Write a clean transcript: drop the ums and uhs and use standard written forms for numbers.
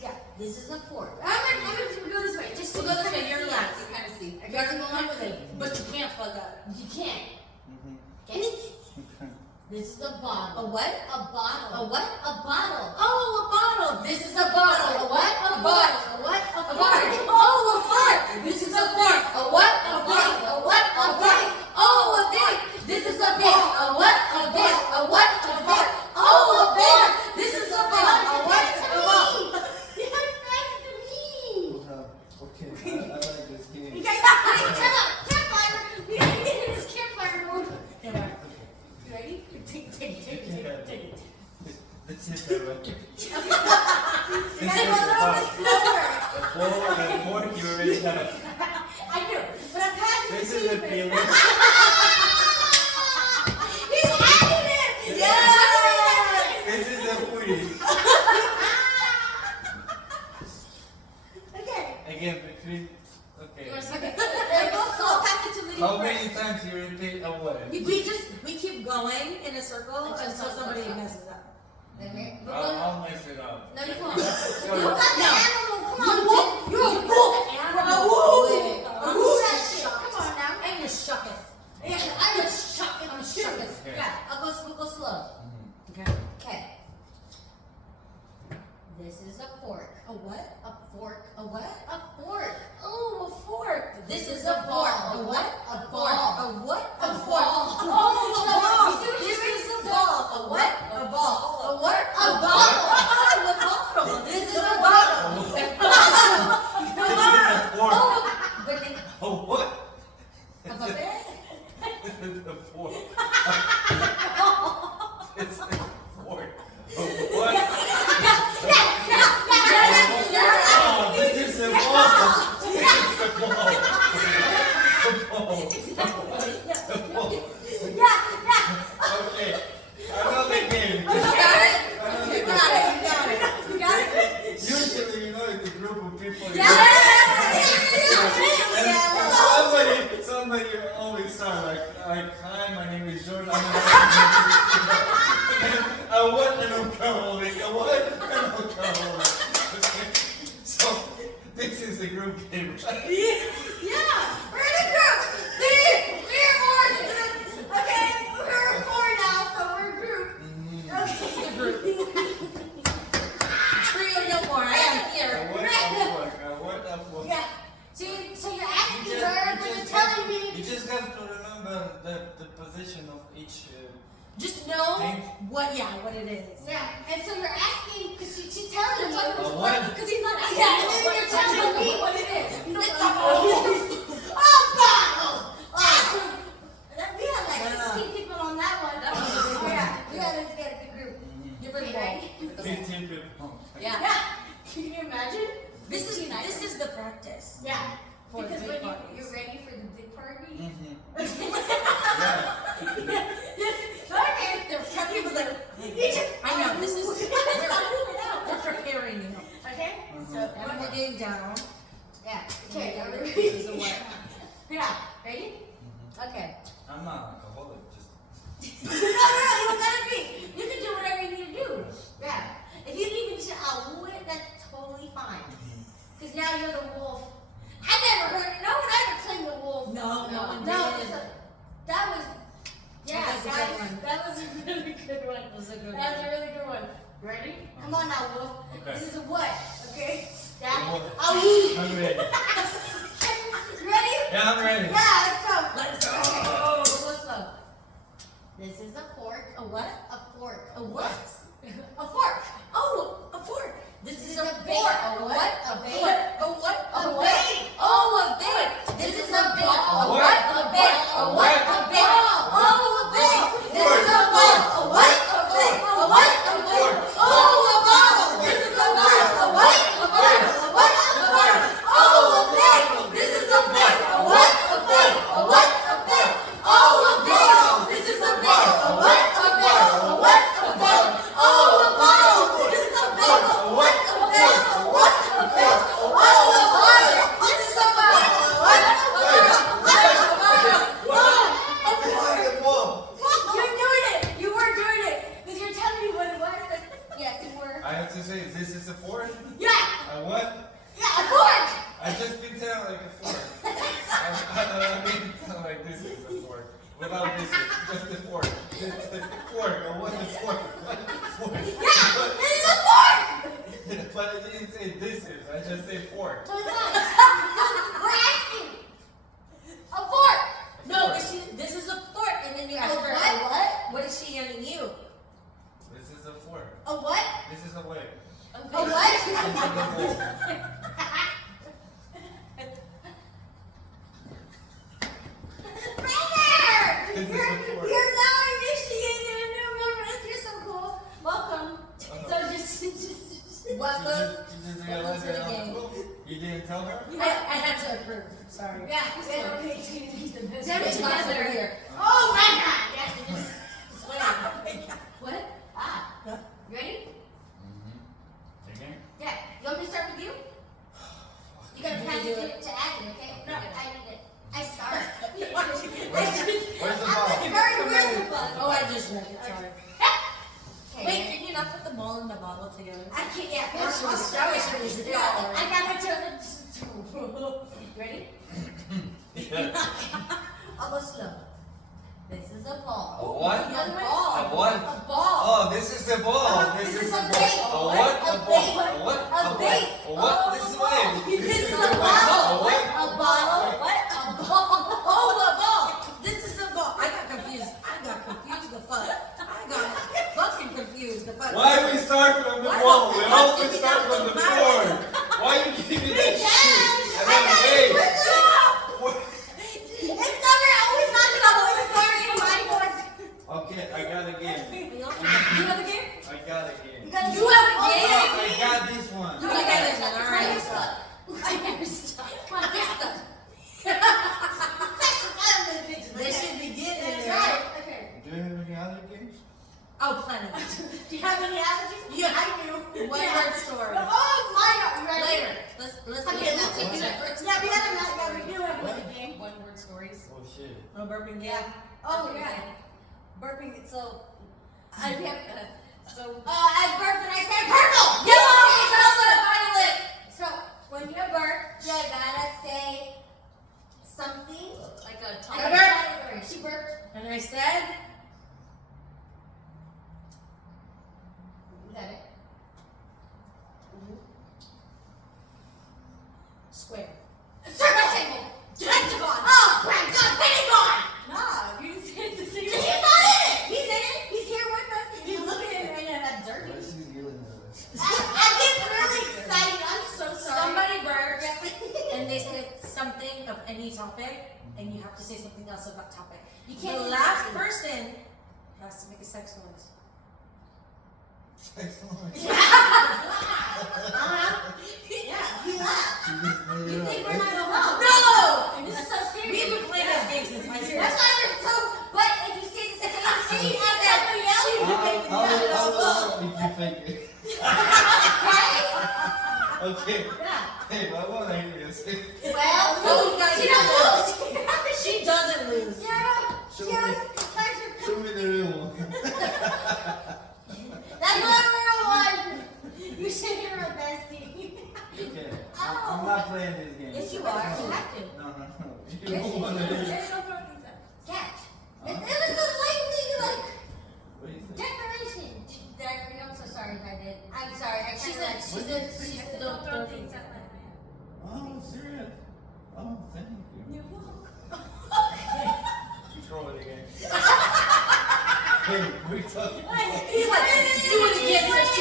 Yeah, this is a fork. I'm gonna go this way. Just we'll go this way. You're left. You kind of see. You guys are going with it, but you can't fuck up. You can't. Okay. This is a bottle. A what? A bottle. A what? A bottle. Oh, a bottle. This is a bottle. A what? A bottle. A what? A fart. Oh, a fart. This is a fart. A what? A fart. A what? A fart. Oh, a fart. This is a fart. A what? A fart. A what? A fart. Oh, a fart. This is a fart. A what? A fart. You're nice to me. Okay, I like this game. You guys, campfire. We gotta get in this campfire mode. You ready? Take it. This is the one. You gotta go a little bit slower. Oh, and fork you already have. I do, but I'm passing This it is to a you. peeler. He's adding it. Yes. This is a foodie. Okay. Again, between. Okay. Okay. There you go. So I'll pass it to Lydia How first. many times you repeat a word? We keep going in a circle until somebody messes up. Okay. I'll mess it up. No, you won't. Go. You got the animal. Come on, you're a wolf. Animal. I'm shocked. Come on now. I'm a shucketh. Yeah, I'm a shucketh. I'm a shucketh. Okay. Yeah, we'll go slow. Okay. Okay. This is a fork. A what? A fork. A what? A fork. Oh, a fork. This is a ball. A what? A ball. A what? A ball. Oh, a ball. This is a ball. A what? A ball. A what? A bottle. A bottle. This is a bottle. This is a fork. Oh, A what? a buffet? This is a fork. This is a fork. A what? Oh, this is a ball. This is a ball. A ball. Okay. Another game. Usually, you know, it's a group of people. And somebody always start like, hi, my name is Jordan. I want an alcoholic. I want an alcoholic. Okay. So, this is a group game, right? Yeah, we're in a group. We're four. Okay, we're four now, so we're a group. Okay, it's a group. Trio no more. I am here. What a fork. Yeah. So you're asking her, but you're telling me. You just have to remember the position of each. Just know Thing. what it is. Yeah. And so you're asking, because she's telling you. What? Because he's not asking. Yeah, and then you're telling me what it is. It's a bottle. We had like 15 people on that one. Oh, yeah. We had a good group. You're pretty ready? 15 people. Yeah. Can you imagine? This is the practice. Yeah. For because when you're ready for the big party. Okay. Some people like. I know this is. We're preparing you. Okay. So animal game down. Yeah. Okay. This is a what? Yeah. Ready? Okay. I'm not alcoholic, just. No, you don't gotta be. You can do whatever you need to do. Yeah. If you need me to woo it, that's totally fine. Because now you're the wolf. I never heard it. No one ever claimed the wolf. No one did. That was a really good one. That was a really good one. Ready? Come on now, wolf. Okay. This is a what? Okay? Yeah. I'm ready. Ready? Yeah, I'm ready. Yeah, let's go. Let's go. Okay. We'll go slow. This is a fork. A what? A fork. A what? A fork. Oh, a fork. This is a fork. A what? A fork. A what? A bait. Oh, a bait. This is a bait. A what? A bait. A what? A bait. Oh, a bait. This is a ball. A what? A bait. A what? A bait. Oh, a bottle. This is a bottle. A what? A bottle. A what? A bottle. Oh, a bait. This is a bait. A what? A bait. A what? A bait. Oh, a bottle. This is a bait. A what? A bait. A what? A bottle. Oh, a bottle. This is a bait. A what? A bait. A what? A bait. Oh, a bottle. This is a bottle. A what? A bottle. A what? A bottle. what? Yeah, a fork. I just been telling like a fork. I been telling like this is a fork. Without this is just the fork. Just the fork. I want the fork. What the fork? Yeah, this is a fork. But I didn't say this is. I just say fork. So it's not. We're asking. A fork. No, fork. but this is a fork, and then you ask her, what? a what? What is she handing you? This is a fork. A what? This is a leg. A what? This is a bowl. This is a fork. You're now initiated a new member. You're so cool. Welcome. So just welcome. She just Welcome realized to the that game. You didn't tell her? I had to approve. Sorry. Yeah, Damage together here. Oh my god! Yeah, What? ah. Huh? You ready? Okay. Yeah. You want me to start with you? You gotta pass it to Abby, okay? No, I need it. I start. Where's the I'm ball? the first. Where's the ball? Oh, I just read it. Sorry. Okay. Wait, can you not put the ball and the bottle together? I can't. Yeah. That's I'll what start. I was doing. Yeah, I got her to. Ready? I'll go slow. This is a ball. A what? A ball. A what? A ball. Oh, this is the ball. This is the a ball. bait. A what? A A ball. bait. A what? A bait. A what? Oh, This is a ball. what? This is a the bottle. what? A bottle. What? A ball. Oh, a ball. This is a ball. I got confused. The fuck. I got fucking confused. The fuck. Why we start from the Why ball? the We fuck always did we start not from go the back? floor. Why you give me that shit? And then wait. It's never always not gonna always start in my voice. Okay, I got a game. You have a game? I got a game. You gotta You have a game? I got this one. You got this one. All right. You're stuck. You're stuck. Come on, get stuck. They should begin in That's there. right. Okay. Do you have any other games? Oh, Planet. Do you have any allergies? Yeah. I do. One Yeah. word story. Oh my god, you ready? Later. Let's Okay, let's take it it up. Yeah, we have another. Yeah, we do have another game. One word stories. Oh shit. No burping game. Yeah. Oh yeah. Burping. So. I have. So. I burped and I said purple. Yellow. Violet. So when you burp, you gotta say something Like a like topic. a category. She burped. And I said. You got it. Square. Rectangle. Pentagon. Oh, Pentagon. Pentagon. Nah, you didn't say it the same. He's not in it. He's in it. He's here with us. He's looking at it and observing. She's yelling at us. I get really excited. I'm so sorry. Somebody burped and they said something of any topic, and you have to say something else about topic. You can't The say last something. person has to make a sex noise. Excellent. Yeah. Yeah, he laughed. You think we're not alone? No! This is so serious. We've been playing this game since high school. That's why we're so. But if you say the same thing as somebody else, you think it's not alone. If you fake it. Right? Okay. Yeah. Hey, I want to hear this. Well, No, you guys she don't lose. She doesn't lose. Yeah. Show She me. always Show me the real one. That's not a real one. You should hear my bestie. Okay. I'm not playing this game. Yes, you are. You have to. No. You don't want to hear. Catch. It was a lightly like What do you think? declaration. Did I agree? I'm so sorry if I did. I'm sorry. I She kinda said, don't throw things at my man. Oh, serious? Oh, thank you. You throw it again. Hey, we're talking. He's like, do it again.